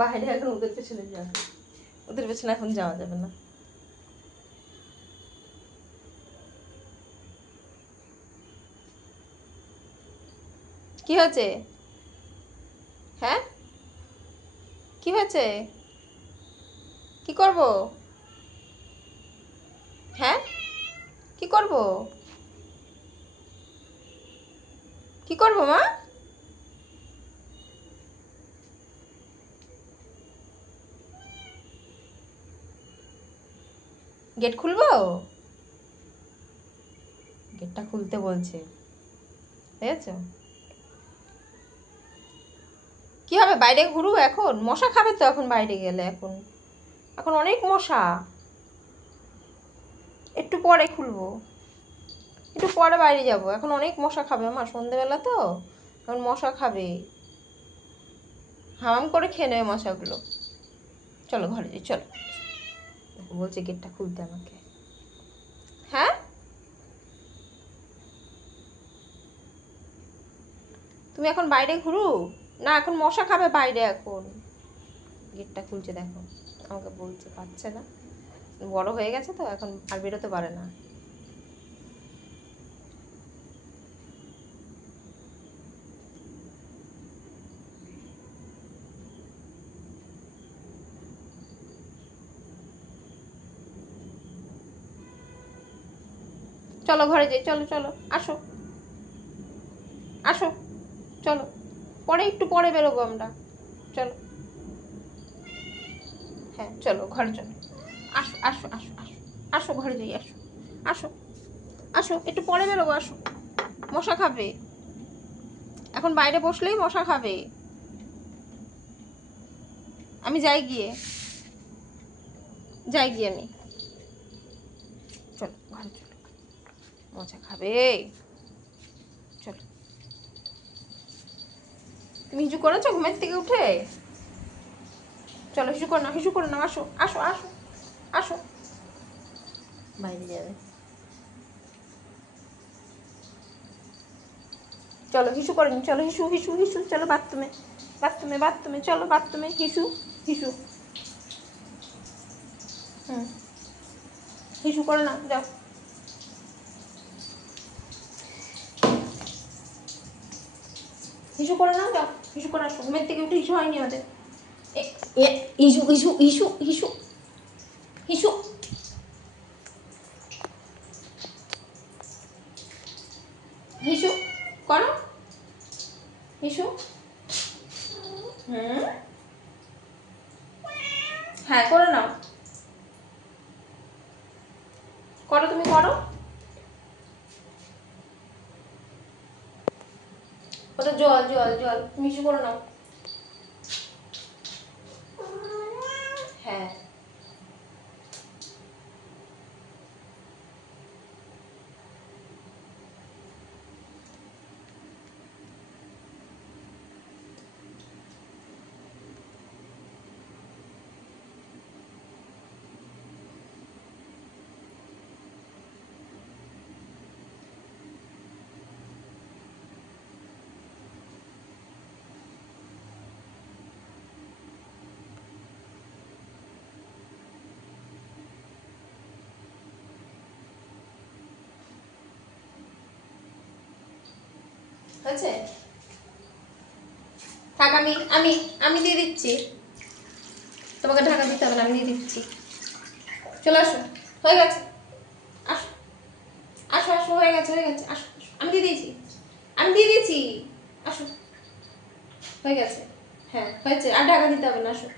বাইরে এখন ওদের পেছনে যাবে, ওদের পেছনে এখন যাওয়া যাবে না। কি হয়েছে? হ্যাঁ কি হয়েছে? কি করব? হ্যাঁ কি করব? কি করব মা? গেট খুলবো? গেটটা খুলতে বলছে, দেখেছো? কি হবে, বাইরে ঘুরবো এখন? মশা খাবে তো এখন বাইরে গেলে, এখন এখন অনেক মশা। একটু পরে খুলবো, একটু পরে বাইরে যাব, এখন অনেক মশা খাবে আমার, সন্ধেবেলা তো এখন মশা খাবে, হাম করে খেয়ে নেবে মশাগুলো। চলো ঘরে যাই, চলো। বলছে গেটটা খুলতে আমাকে। হ্যাঁ তুমি এখন বাইরে ঘুরু না, এখন মশা খাবে বাইরে এখন। গেটটা খুলছে দেখো, আমাকে বলছে পাচ্ছে না, বড় হয়ে গেছে তো এখন আর বেরোতে পারে না। চলো ঘরে যাই, চলো চলো, আসো আসো, চলো পরে, একটু পরে বেরোবো আমরা, চলো। হ্যাঁ চলো ঘরে চলো, আসো আসো আসো আসো, আসো ঘরে যাই, আসো আসো আসো, একটু পরে বেরোবো, আসো। মশা খাবে এখন, বাইরে বসলেই মশা খাবে। আমি যাই গিয়ে, যাই গিয়ে আমি, চলো ঘরে চলো, মশা খাবে, চলো। তুমি হিজু করেছো ঘুমের থেকে উঠে? চলো হিজু করো না, হিজু করো না, আসো আসো আসো আসো, বাইরে যাবে। চলো হিসু করেনি, চলো হিসু হিসু হিসু, চলো বাথরুমে, বাথরুমে বাথরুমে, চলো বাথরুমে, হিসু হিসু। হুম হিসু করে না, যাও। হিসু করে না, যাও হিসু করে আসো, ঘুমের থেকে উঠে হিসু হয়নি আমাদের। হিসু হিসু হিসু হিসু হিসু, হিসু করো, হিসু। হুম হ্যাঁ করে নাও, করো তুমি করো, ওটা জল জল জল, তুমি হিসু করে নাও। হ্যাঁ হয়েছে, থাক, আমি আমি আমি দিয়ে দিচ্ছি, তোমাকে ঢাকা দিতে হবে না, আমি দিয়ে দিচ্ছি। চলে আসো, হয়ে গেছে, আসো আসো আসো, হয়ে গেছে হয়ে গেছে, আসো আসো, আমি দিয়ে দিয়েছি, আমি দিয়ে দিয়েছি, আসো, হয়ে গেছে। হ্যাঁ হয়েছে, আর ঢাকা দিতে হবে না, আসো।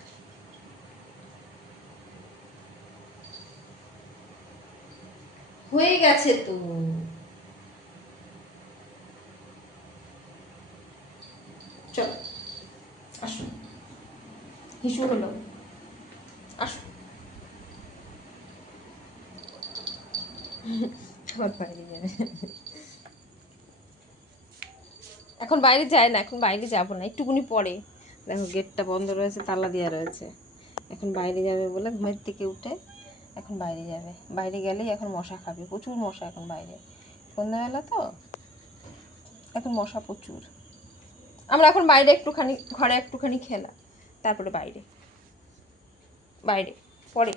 হয়ে গেছে তো, চলো আসো, হিসু হলো, আসো। আবার বাইরে যাবে, এখন বাইরে যায় না, এখন বাইরে যাবো না, একটুকুনি পরে। দেখো গেটটা বন্ধ রয়েছে, তালা দেওয়া রয়েছে, এখন বাইরে যাবে বলে ঘুমের থেকে উঠে এখন বাইরে যাবে, বাইরে গেলেই এখন মশা খাবে, প্রচুর মশা এখন বাইরে, সন্ধ্যাবেলা তো এখন মশা প্রচুর। আমরা এখন বাইরে একটুখানি, ঘরে একটুখানি খেলা, তারপরে বাইরে বাইরে পরে।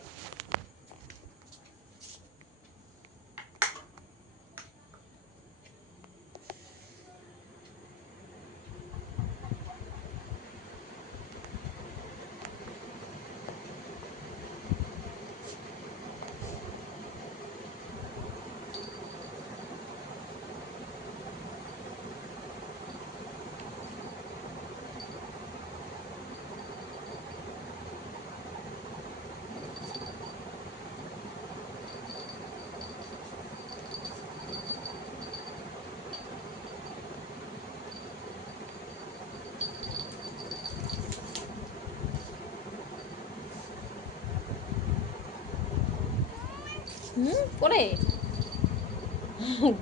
পরে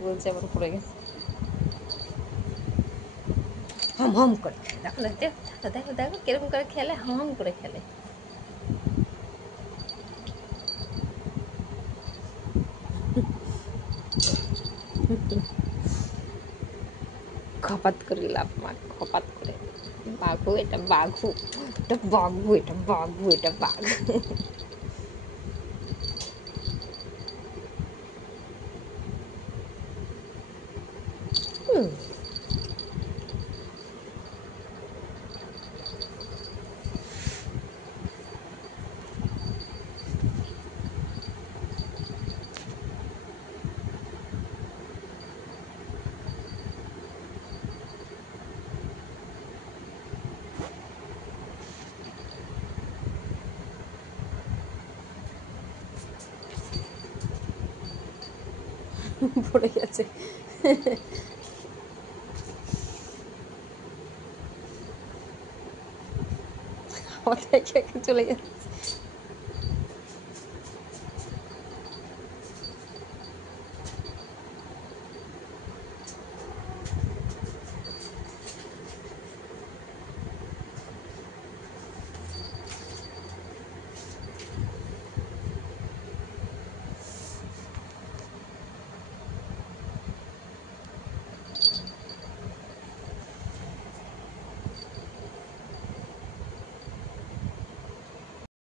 বলছে আবার পড়ে গেছে। হম হম করে দেখো না, দেখো দেখো দেখো কিরকম করে খেলে, হম হম করে খেলে। খপাত করে লাভ মার, খপাত করে। বাঘু এটা বাঘু, এটা বাঘু, এটা বাঘু, এটা বাঘ। পড়ে গেছে। আমাদের চলে যাচ্ছে।